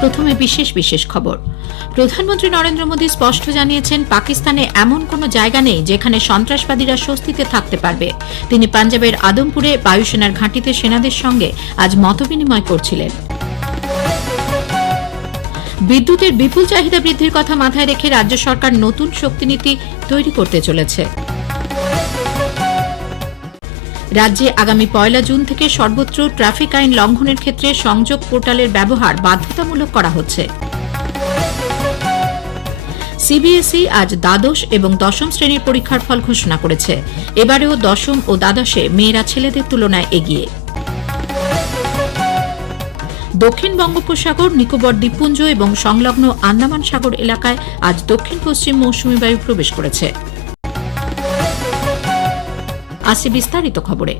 প্রথমে বিশেষ বিশেষ খবর। প্রধানমন্ত্রী নরেন্দ্র মোদী স্পষ্ট জানিয়েছেন, পাকিস্তানে এমন কোনো জায়গা নেই যেখানে সন্ত্রাসবাদীরা স্বস্তিতে থাকতে পারবে। তিনি পাঞ্জাবের আদমপুরে বায়ুসেনার ঘাঁটিতে সেনাদের সঙ্গে আজ মতবিনিময় করছিলেন। বিদ্যুতের বিপুল চাহিদা বৃদ্ধির কথা মাথায় রেখে রাজ্য সরকার নতুন শক্তিনীতি তৈরি করতে চলেছে। রাজ্যে আগামী পয়লা জুন থেকে সর্বত্র ট্রাফিক আইন লঙ্ঘনের ক্ষেত্রে সংযোগ পোর্টালের ব্যবহার বাধ্যতামূলক করা হচ্ছে। সিবিএসই আজ দ্বাদশ এবং দশম শ্রেণির পরীক্ষার ফল ঘোষণা করেছে। এবারেও দশম ও দ্বাদশে মেয়েরা ছেলেদের তুলনায় এগিয়ে। দক্ষিণ বঙ্গোপসাগর, নিকোবর দ্বীপপুঞ্জ এবং সংলগ্ন আন্দামান সাগর এলাকায় আজ দক্ষিণ পশ্চিম মৌসুমী বায়ু প্রবেশ করেছে। আসি বিস্তারিত খবরে।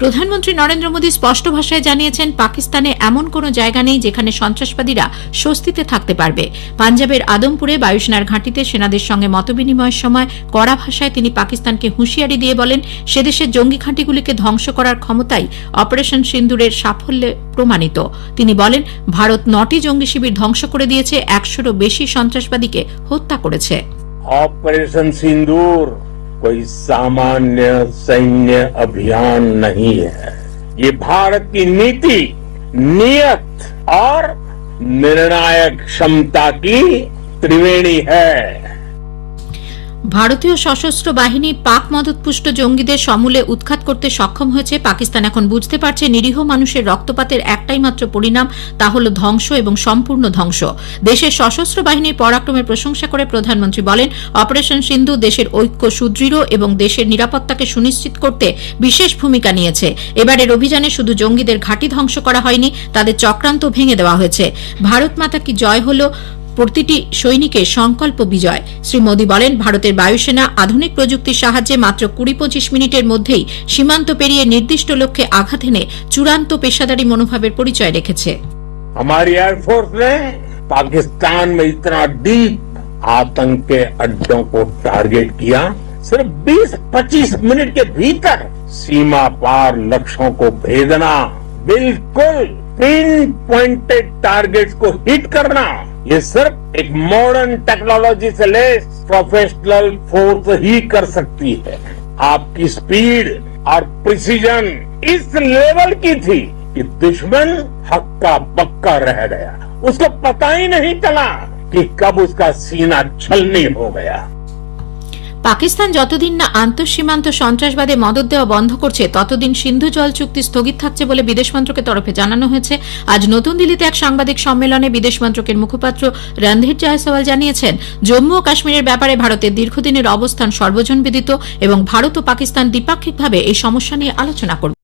প্রধানমন্ত্রী নরেন্দ্র মোদী স্পষ্ট ভাষায় জানিয়েছেন, পাকিস্তানে এমন কোনো জায়গা নেই যেখানে সন্ত্রাসবাদীরা স্বস্তিতে থাকতে পারবে। পাঞ্জাবের আদমপুরে বায়ুসেনার ঘাঁটিতে সেনাদের সঙ্গে মতবিনিময়ের সময় কড়া ভাষায় তিনি পাকিস্তানকে হুঁশিয়ারি দিয়ে বলেন সেদেশের জঙ্গি ঘাঁটিগুলিকে ধ্বংস করার ক্ষমতাই অপারেশন সিন্দুরের সাফল্যে প্রমাণিত। তিনি বলেন, ভারত নটি জঙ্গি শিবির ধ্বংস করে দিয়েছে, একশোরও বেশি সন্ত্রাসবাদীকে হত্যা করেছে। অপারেশন সিন্দুর कोई सामान्य सैन्य अभियान नहीं है। ये भारत की नीति, नियत और निर्णायक क्षमता की त्रिवेणी है। ভারতীয় সশস্ত্র বাহিনী পাক মদতপুষ্ট জঙ্গিদের সমূলে উৎখাত করতে সক্ষম হয়েছে পাকিস্তান। এখন বুঝতে পারছে নিরীহ মানুষের রক্তপাতের একটাই মাত্র পরিণাম, তা হল ধ্বংস এবং সম্পূর্ণ ধ্বংস। দেশের সশস্ত্র বাহিনীর পরাক্রমের প্রশংসা করে প্রধানমন্ত্রী বলেন, অপারেশন সিন্ধু দেশের ঐক্য সুদৃঢ় এবং দেশের নিরাপত্তাকে সুনিশ্চিত করতে বিশেষ ভূমিকা নিয়েছে। এবারের অভিযানে শুধু জঙ্গিদের ঘাঁটি ধ্বংস করা হয়নি, তাদের চক্রান্ত ভেঙে দেওয়া হয়েছে। ভারত মাতা কি জয় হল প্রতিটি সৈনিকের সংকল্প বিজয় শ্রী মোদী বলেন ভারতের বায়ুসেনা আধুনিক প্রযুক্তির সাহায্যে মাত্র কুড়ি পঁচিশ মিনিটের মধ্যেই সীমান্ত পেরিয়ে নির্দিষ্ট লক্ষ্যে আঘাত এনে চূড়ান্ত পেশাদারী মনোভাবের পরিচয় রেখেছে हमारी एयरफोर्स ने पाकिस्तान में इतना डीप आतंक के अड्डों को टारगेट किया सिर्फ 20-25 मिनट के भीतर सीमा पार लक्ष्यों को भेदना बिल्कुल पिन पॉइंटेड टारगेट्स को हिट करना ये सिर्फ़ एक मॉडर्न टेक्नोलॉजी से लेस प्रोफेशनल फोर्स ही कर सकती है। आपकी स्पीड और प्रिसीजन इस लेवल की थी कि दुश्मन हक्का बक्का रह गया। उसको पता ही नहीं चला कि कब उसका सीना छलनी हो गया। পাকিস্তান যতদিন না আন্তঃসীমান্ত সন্ত্রাসবাদে মদত দেওয়া বন্ধ করছে, ততদিন সিন্ধু জল চুক্তি স্থগিত থাকছে বলে বিদেশ মন্ত্রকের তরফে জানানো হয়েছে। আজ নতুন দিল্লিতে এক সাংবাদিক সম্মেলনে বিদেশ মন্ত্রকের মুখপাত্র রণধীর জয়সওয়াল জানিয়েছেন, জম্মু ও কাশ্মীরের ব্যাপারে ভারতের দীর্ঘদিনের অবস্থান সর্বজনবিদিত এবং ভারত ও পাকিস্তান দ্বিপাক্ষিকভাবে এই সমস্যা নিয়ে আলোচনা করবে।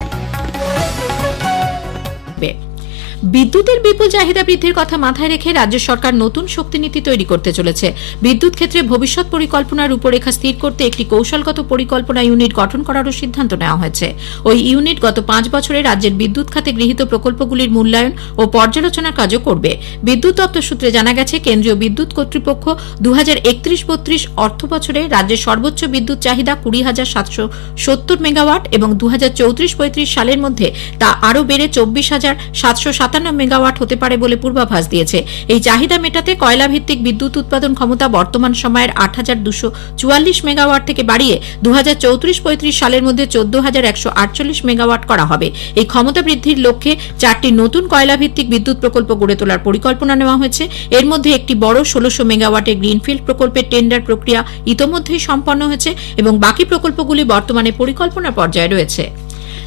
বিদ্যুতের বিপুল চাহিদা বৃদ্ধির কথা মাথায় রেখে রাজ্য সরকার নতুন শক্তি নীতি তৈরি করতে চলেছে। বিদ্যুৎ ক্ষেত্রে ভবিষ্যৎ পরিকল্পনার রূপরেখা স্থির করতে একটি কৌশলগত পরিকল্পনা ইউনিট গঠন করারও সিদ্ধান্ত নেওয়া হয়েছে। ওই ইউনিট গত পাঁচ বছরে রাজ্যের বিদ্যুৎ খাতে গৃহীত প্রকল্পগুলির মূল্যায়ন ও পর্যালোচনার কাজও করবে। বিদ্যুৎ দপ্তর সূত্রে জানা গেছে, কেন্দ্রীয় বিদ্যুৎ কর্তৃপক্ষ দু হাজার একত্রিশ বত্রিশ অর্থ বছরে রাজ্যের সর্বোচ্চ বিদ্যুৎ চাহিদা কুড়ি হাজার সাতশো সত্তর মেগাওয়াট এবং দু হাজার চৌত্রিশ পঁয়ত্রিশ সালের মধ্যে তা আরও বেড়ে চব্বিশ হাজার সাতশো সাতান্ন মেগাওয়াট হতে পারে বলে পূর্বাভাস দিয়েছে। এই চাহিদা মেটাতে কয়লা ভিত্তিক বিদ্যুৎ উৎপাদন ক্ষমতা বর্তমান সময়ের আট হাজার দুশো চুয়াল্লিশ মেগাওয়াট থেকে বাড়িয়ে দু হাজার চৌত্রিশ পঁয়ত্রিশ সালের মধ্যে চোদ্দ হাজার একশো আটচল্লিশ মেগাওয়াট করা হবে। এই ক্ষমতা বৃদ্ধির লক্ষ্যে চারটি নতুন কয়লা ভিত্তিক বিদ্যুৎ প্রকল্প গড়ে তোলার পরিকল্পনা নেওয়া হয়েছে। এর মধ্যে একটি বড় ষোলোশো মেগাওয়াটের গ্রিনফিল্ড প্রকল্পের টেন্ডার প্রক্রিয়া ইতোমধ্যেই সম্পন্ন হয়েছে এবং বাকি প্রকল্পগুলি বর্তমানে পরিকল্পনা পর্যায়ে রয়েছে।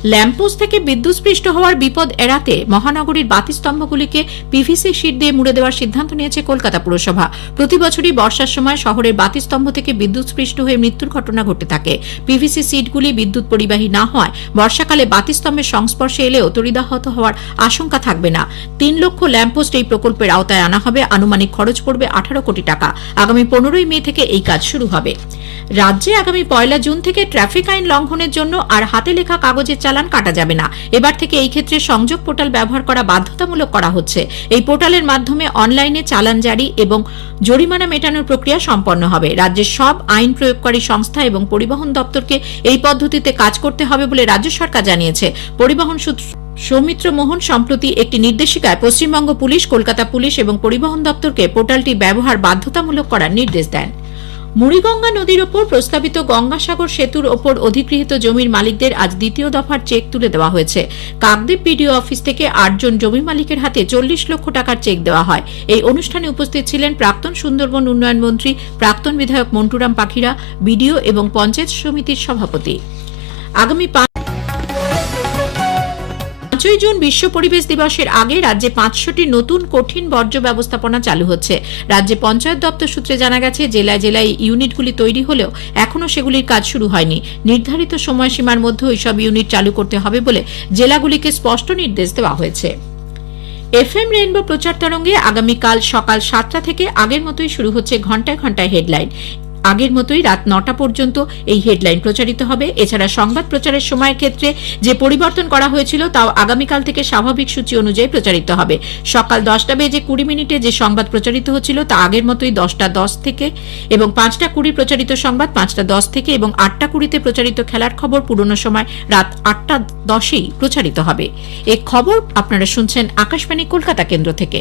ল্যাম্পোস্ট থেকে বিদ্যুৎস্পৃষ্ট হওয়ার বিপদ এড়াতে মহানগরীর বাতিস্তম্ভগুলিকে পিভিসি শীট দিয়ে মুড়ে দেওয়ার সিদ্ধান্ত নিয়েছে কলকাতা পুরসভা। প্রতি বছরই বর্ষার সময় শহরের বাতিস্তম্ভ থেকে বিদ্যুৎস্পৃষ্ট হয়ে মৃত্যুর ঘটনা ঘটে থাকে। পিভিসি সিটগুলি বিদ্যুৎ পরিবাহী না হয় বর্ষাকালে বাতিস্তম্ভের সংস্পর্শে এলেও তরিদাহত হওয়ার আশঙ্কা থাকবে না। তিন লক্ষ ল্যাম্পোস্ট এই প্রকল্পের আওতায় আনা হবে। আনুমানিক খরচ পড়বে আঠারো কোটি টাকা। আগামী পনেরোই মে থেকে এই কাজ শুরু হবে। রাজ্যে আগামী পয়লা জুন থেকে ট্রাফিক আইন লঙ্ঘনের জন্য আর হাতে লেখা কাগজের চালান কাটা যাবে না। এবার থেকে এই ক্ষেত্রে সংযোগ পোর্টাল ব্যবহার করা বাধ্যতামূলক করা হচ্ছে। এই পোর্টালের মাধ্যমে অনলাইনে চালান জারি এবং জরিমানা মেটানোর প্রক্রিয়া সম্পন্ন হবে। রাজ্যের সব আইন প্রয়োগকারী সংস্থা এবং পরিবহন দপ্তরকে এই পদ্ধতিতে কাজ করতে হবে বলে রাজ্য সরকার জানিয়েছে। পরিবহন সূত্র সৌমিত্র মোহন সম্প্রতি একটি নির্দেশিকায় পশ্চিমবঙ্গ পুলিশ, কলকাতা পুলিশ এবং পরিবহন দপ্তরকে পোর্টালটি ব্যবহার বাধ্যতামূলক করার নির্দেশ দেন। মুড়িগঙ্গা নদীর ওপর প্রস্তাবিত গঙ্গাসাগর সেতুর ওপর অধিগৃহীত জমির মালিকদের আজ দ্বিতীয় দফার চেক তুলে দেওয়া হয়েছে। কাকদ্বীপ বিডিও অফিস থেকে আটজন জমি মালিকের হাতে চল্লিশ লক্ষ টাকার চেক দেওয়া হয়। এই অনুষ্ঠানে উপস্থিত ছিলেন প্রাক্তন সুন্দরবন উন্নয়ন মন্ত্রী, প্রাক্তন বিধায়ক মন্টুরাম পাখিরা, বিডিও এবং পঞ্চায়েত সমিতির সভাপতি। আগামী পাঁচই জুন বিশ্ব পরিবেশ দিবসের আগে রাজ্যে পাঁচশোটি নতুন কঠিন বর্জ্য ব্যবস্থাপনা চালু হচ্ছে। রাজ্যে পঞ্চায়েত দপ্তর সূত্রে জানা গেছে, জেলায় জেলায় ইউনিটগুলি তৈরি হলেও এখনও সেগুলির কাজ শুরু হয়নি। নির্ধারিত সময়সীমার মধ্যে ওইসব ইউনিট চালু করতে হবে বলে জেলাগুলিকে স্পষ্ট নির্দেশ দেওয়া হয়েছে। এফএম রেইনবো প্রচার তরঙ্গে আগামীকাল সকাল সাতটা থেকে আগের মতোই শুরু হচ্ছে ঘন্টায় ঘন্টায় হেডলাইন। আগের মতোই রাত নটা পর্যন্ত এই হেডলাইন প্রচারিত হবে। এছাড়া সংবাদ প্রচারের সময়ের ক্ষেত্রে যে পরিবর্তন করা হয়েছিল, তাও আগামীকাল থেকে স্বাভাবিক সূচি অনুযায়ী প্রচারিত হবে। সকাল দশটা বেজে কুড়ি মিনিটে যে সংবাদ প্রচারিত হচ্ছিল, তা আগের মতোই দশটা দশ থেকে এবং পাঁচটা কুড়ি প্রচারিত সংবাদ, পাঁচটা দশ থেকে এবং আটটা কুড়িতে প্রচারিত খেলার খবর পুরনো সময় রাত আটটা দশেই প্রচারিত হবে। এ খবর আপনারা শুনছেন আকাশবাণী কলকাতা কেন্দ্র থেকে।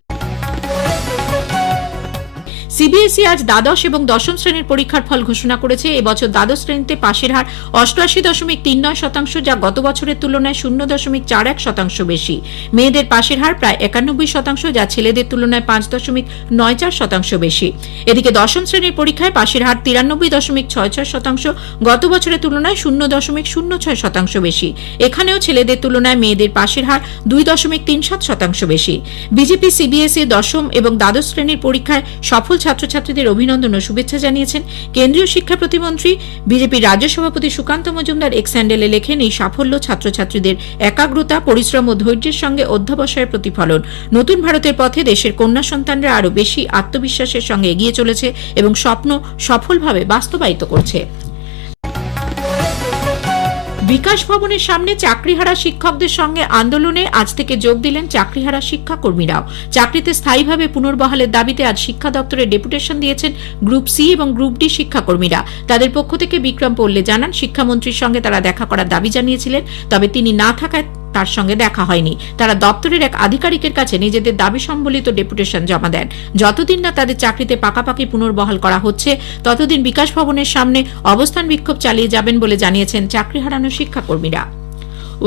সিবিএসই আজ দ্বাদশ এবং দশম শ্রেণির পরীক্ষার ফল ঘোষণা করেছে। এবছর দ্বাদশ শ্রেণীতে পাশের হার অষ্টআশি দশমিক তিন নয় শতাংশ, যা গত বছরের তুলনায় শূন্য দশমিক চার এক শতাংশ বেশি। মেয়েদের পাশের হার প্রায় একানব্বই শতাংশ, যা ছেলেদের তুলনায় পাঁচ দশমিক নয় চার শতাংশ বেশি। এদিকে দশম শ্রেণির পরীক্ষায় পাশের হার তিরানব্বই দশমিক ছয় ছয় শতাংশ, গত বছরের তুলনায় শূন্য দশমিক শূন্য ছয় শতাংশ বেশি। এখানেও ছেলেদের তুলনায় মেয়েদের পাশের হার দুই দশমিক তিন সাত শতাংশ বেশি। বিজেপি সিবিএসই দশম এবং দ্বাদশ শ্রেণির পরীক্ষায় সফল ছাত্রছাত্রীদের অভিনন্দন ও শুভেচ্ছা জানিয়েছেন কেন্দ্রীয় শিক্ষা প্রতিমন্ত্রী, বিজেপির রাজ্য সভাপতি সুকান্ত মজুমদার এক স্যান্ডেলে লেখেন, এই সাফল্য ছাত্রছাত্রীদের একাগ্রতা, পরিশ্রম ও ধৈর্যের সঙ্গে অধ্যবসায়ের প্রতিফলন। নতুন ভারতের পথে দেশের কন্যা সন্তানরা আরও বেশি আত্মবিশ্বাসের সঙ্গে এগিয়ে চলেছে এবং স্বপ্ন সফলভাবে বাস্তবায়িত করছে। বিকাশ ভবনের সামনে চাকরিহারা শিক্ষকদের সঙ্গে আন্দোলনে আজ থেকে যোগ দিলেন চাকরিহারা শিক্ষাকর্মীরাও। চাকরিতে স্থায়ীভাবে পুনর্বহালের দাবিতে আজ শিক্ষা দপ্তরে ডেপুটেশন দিয়েছেন গ্রুপ সি এবং গ্রুপ ডি শিক্ষাকর্মীরা। তাদের পক্ষ থেকে বিক্রম পল্লে জানান, শিক্ষামন্ত্রীর সঙ্গে তারা দেখা করার দাবি জানিয়েছিলেন, তবে তিনি না থাকায় তার সঙ্গে দেখা হয়নি। তারা দপ্তরের এক আধিকারিকের কাছে নিজেদের দাবি সম্বলিত ডেপুটেশন জমা দেন। যতদিন না তাদের চাকরিতে পাকাপাকি পুনর্বহাল করা হচ্ছে, ততদিন বিকাশ ভবনের সামনে অবস্থান বিক্ষোভ চালিয়ে যাবেন বলে জানিয়েছেন চাকরি হারানো শিক্ষাকর্মীরা।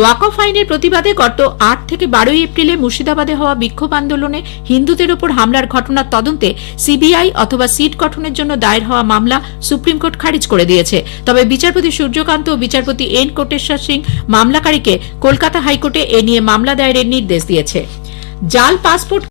ওয়াকফ আইনের প্রতিবাদে গত আট থেকে বারোই এপ্রিলে মুর্শিদাবাদে হওয়া বিক্ষোভ আন্দোলনে হিন্দুদের ওপর হামলার ঘটনার তদন্তে সিবিআই অথবা সিট গঠনের জন্য দায়ের হওয়া মামলা সুপ্রিম কোর্ট খারিজ করে দিয়েছে। তবে বিচারপতি সূর্যকান্ত ও বিচারপতি এন কোটেশ্বর সিং মামলাকারীকে কলকাতা হাইকোর্টে এ নিয়ে মামলা দায়েরের নির্দেশ দিয়েছে। জাল, পাসপোর্ট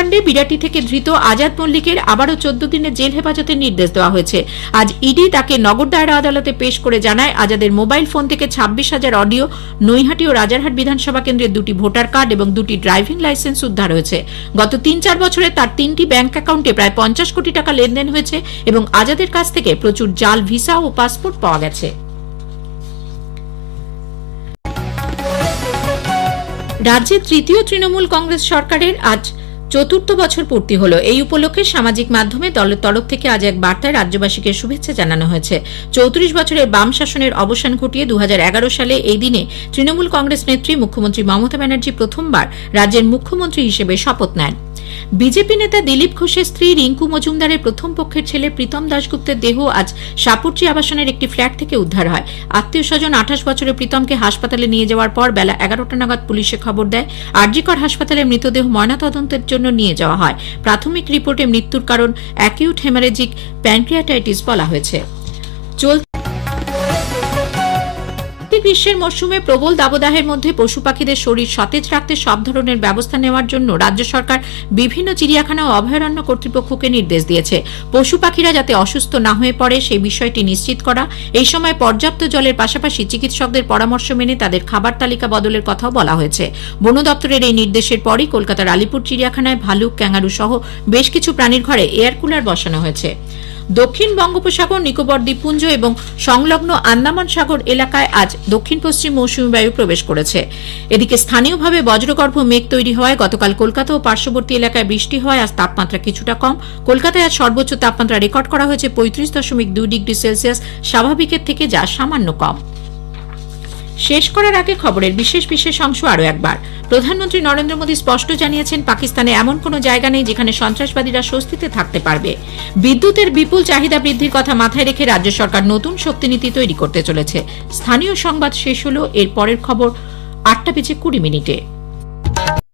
কাণ্ডে বিরাটি থেকে ধৃত আজাদ মল্লিকের আবারও চোদ্দ দিনের জেল হেফাজতের নির্দেশ দেওয়া হয়েছে। আজ ইডি তাকে নগর দায়রা আদালতে পেশ করে জানায়, আজাদের মোবাইল ফোন থেকে ছাব্বিশ হাজার অডিও, নৈহাটি ও রাজারহাট বিধানসভা কেন্দ্রের দুটি ভোটার কার্ড এবং দুটি ড্রাইভিং লাইসেন্স উদ্ধার হয়েছে। গত তিন চার বছরে তার তিনটি ব্যাংক অ্যাকাউন্টে প্রায় পঞ্চাশ কোটি টাকা লেনদেন হয়েছে এবং আজাদের কাছ থেকে প্রচুর জাল, ভিসা ও পাসপোর্ট পাওয়া গেছে। রাজ্যে তৃতীয় তৃণমূল কংগ্রেস সরকারের আজ চতুর্থ বছর পূর্তি হলো। এই উপলক্ষে সামাজিক মাধ্যমে দলের তরফ থেকে আজ এক বার্তায় রাজ্যবাসীকে শুভেচ্ছা জানানো হয়েছে। চৌত্রিশ বছরের বাম শাসনের অবসান ঘটিয়ে দুহাজার এগারো সালে এই দিনে তৃণমূল কংগ্রেস নেত্রী মুখ্যমন্ত্রী মমতা ব্যানার্জী প্রথমবার রাজ্যের মুখ্যমন্ত্রী হিসেবে শপথ নেন। বিজেপি নেতা দিলীপ ঘোষের স্ত্রী রিঙ্কু মজুমদারের প্রথম পক্ষের ছেলে প্রীতম দাশগুপ্তের দেহ আজ সাপুরচি আবাসনের একটি ফ্ল্যাট থেকে উদ্ধার হয়। আত্মীয় স্বজন আঠাশ বছরের প্রীতমকে হাসপাতালে নিয়ে যাওয়ার পর বেলা এগারোটা নাগাদ পুলিশে খবর দেয়, আরজিকর হাসপাতালে মৃতদেহ ময়নাতদন্তের জন্য নিয়ে যাওয়া হয়। প্রাথমিক রিপোর্টে মৃত্যুর কারণ অ্যাকিউট হেমারেজিক প্যানক্রিয়াটাইটিস বলা হয়েছে। গ্রীষ্মের মরশুমে প্রবল দাবদাহের মধ্যে পশু পাখিদের শরীর সতেজ রাখতে সব ধরনের ব্যবস্থা নেওয়ার জন্য রাজ্য সরকার বিভিন্ন চিড়িয়াখানা ও অভয়ারণ্য কর্তৃপক্ষকে নির্দেশ দিয়েছে। পশু পাখিরা যাতে অসুস্থ না হয়ে পড়ে সেই বিষয়টি নিশ্চিত করা। এই সময় পর্যাপ্ত জলের পাশাপাশি চিকিৎসকদের পরামর্শ মেনে তাদের খাবার তালিকা বদলের কথাও বলা হয়েছে। বন দপ্তরের এই নির্দেশের পরই কলকাতার আলিপুর চিড়িয়াখানায় ভালুক, ক্যাঙ্গারু সহ বেশ কিছু প্রাণীর ঘরে এয়ার কুলার বসানো হয়েছে। দক্ষিণ বঙ্গোপসাগর, নিকোবর দ্বীপপুঞ্জ এবং সংলগ্ন আন্দামান সাগর এলাকায় আজ দক্ষিণ পশ্চিম মৌসুমী বায়ু প্রবেশ করেছে। এদিকে স্থানীয়ভাবে বজ্রগর্ভ মেঘ তৈরি হওয়ায় গতকাল কলকাতা ও পার্শ্ববর্তী এলাকায় বৃষ্টি হয়, আজ তাপমাত্রা কিছুটা কম। কলকাতায় আজ সর্বোচ্চ তাপমাত্রা রেকর্ড করা হয়েছে পঁয়ত্রিশ দশমিক দুই ডিগ্রি সেলসিয়াস। স্বাভাবিকের থেকে যা সামান্য কম। শেষ করার আগে খবরের বিশেষ বিশেষ অংশ আরও একবার। প্রধানমন্ত্রী নরেন্দ্র মোদী স্পষ্ট জানিয়েছেন, পাকিস্তানে এমন কোনো জায়গা নেই যেখানে সন্ত্রাসবাদীরা স্বস্তিতে থাকতে পারবে। বিদ্যুতের বিপুল চাহিদা বৃদ্ধির কথা মাথায় রেখে রাজ্য সরকার নতুন শক্তিনীতি তৈরি করতে চলেছে। স্থানীয় সংবাদ শেষ হলো, এর পরের খবর আটটা বেজে কুড়ি মিনিটে।